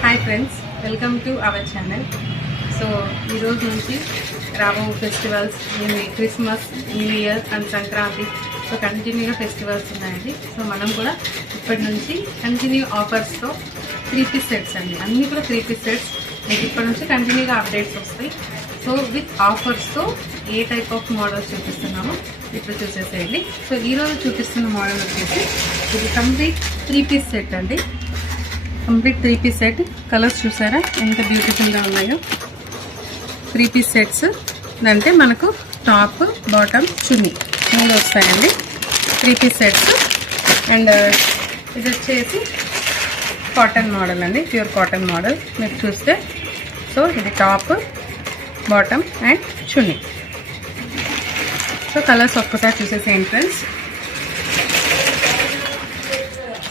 Hi friends, welcome to our channel. So ఈరోజు నుంచి రాబో festivals, Christmas, new year and Sankranti, so కంటిన్యూగా festivals ఉన్నాయండి. సో మనం కూడా ఇప్పటి నుంచి కంటిన్యూ ఆఫర్స్తో 3-piece సెట్స్ అండి, అన్నీ కూడా 3-piece సెట్స్ మీకు ఇప్పటి నుంచి కంటిన్యూగా అప్డేట్స్ వస్తాయి. సో విత్ ఆఫర్స్తో ఏ టైప్ ఆఫ్ మోడల్స్ చూపిస్తున్నామో ఇప్పుడు చూసేసేయండి. సో ఈరోజు చూపిస్తున్న మోడల్ వచ్చేసి ఇది కంప్లీట్ 3-piece సెట్ అండి. Complete 3-piece set. కలర్స్ చూసారా ఎంత బ్యూటిఫుల్గా ఉన్నాయో. 3-piece సెట్స్ అంటే మనకు టాప్, బాటమ్, చున్నీ 3 వస్తాయండి. 3-piece sets. అండ్ ఇది వచ్చేసి కాటన్ మోడల్ అండి, ప్యూర్ కాటన్ మోడల్. మీరు చూస్తే సో ఇది top, bottom and chunni. So colours ఒక్కసారి చూసేసేయండి friends.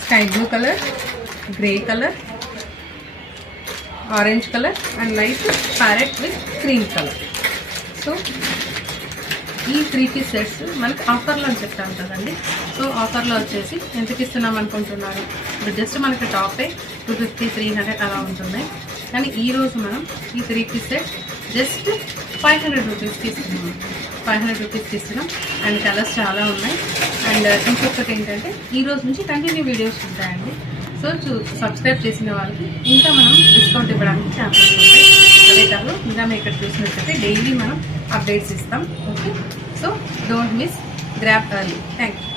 Sky blue colour, grey colour, orange colour and light parrot with cream colour. So ఈ 3-piece సెట్స్ మనకి ఆఫర్లో అని చెప్తాను కదండి. సో ఆఫర్లో వచ్చేసి ఎంతకి ఇస్తున్నాం అనుకుంటున్నారు? ఇప్పుడు జస్ట్ మనకి టాపే 250-300 అలా ఉంటున్నాయి. కానీ ఈరోజు మనం ఈ 3-piece సెట్ జస్ట్ 500 రూపీస్కి ఇస్తున్నాం. 500 రూపీస్కి ఇస్తున్నాం. అండ్ కలర్స్ చాలా ఉన్నాయి. అండ్ ఇంకొకటి ఏంటంటే ఈరోజు నుంచి కంటిన్యూ వీడియోస్ ఉంటాయండి. సో సబ్స్క్రైబ్ చేసిన వాళ్ళకి ఇంకా మనం డిస్కౌంట్ ఇవ్వడానికి ఛాన్సెస్ ఉంటాయి. అదే కాదు, ఇంకా మేము ఇక్కడ చూసినట్లయితే డైలీ మనం అప్డేట్స్ ఇస్తాం. Okay, so don't miss, grab early. Thank you.